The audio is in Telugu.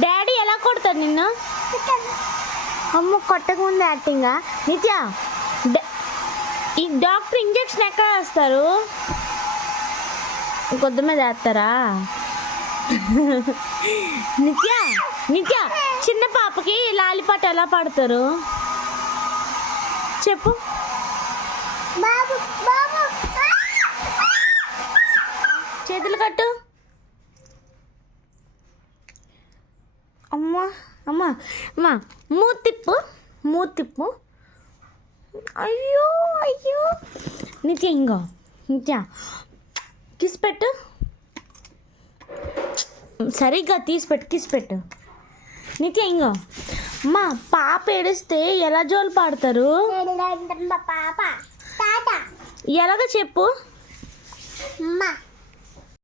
డాడీ ఎలా కొడతారు నిన్ను? అమ్మ కొట్టకముందు యాక్టింగా. నిత్య ఈ డాక్టర్ ఇంజెక్షన్ ఎక్కడ వేస్తారు? కొద్ది మీద వేస్తారా? నిత్య నిత్య చిన్న పాపకి లాలిపాట ఎలా పాడతారు చెప్పు. చేతులు కట్టు. అమ్మా అమ్మా అమ్మా మూతిప్పు మూతిప్పు. అయ్యో అయ్యో. నిత్య ఇంకో నిత్య కిస్ పెట్టు. సరిగ్గా తీసిపెట్టు. నిత్య ఇంకో అమ్మా పాప ఏడిస్తే ఎలా జోలు పాడతారు? ఎలాగ చెప్పు.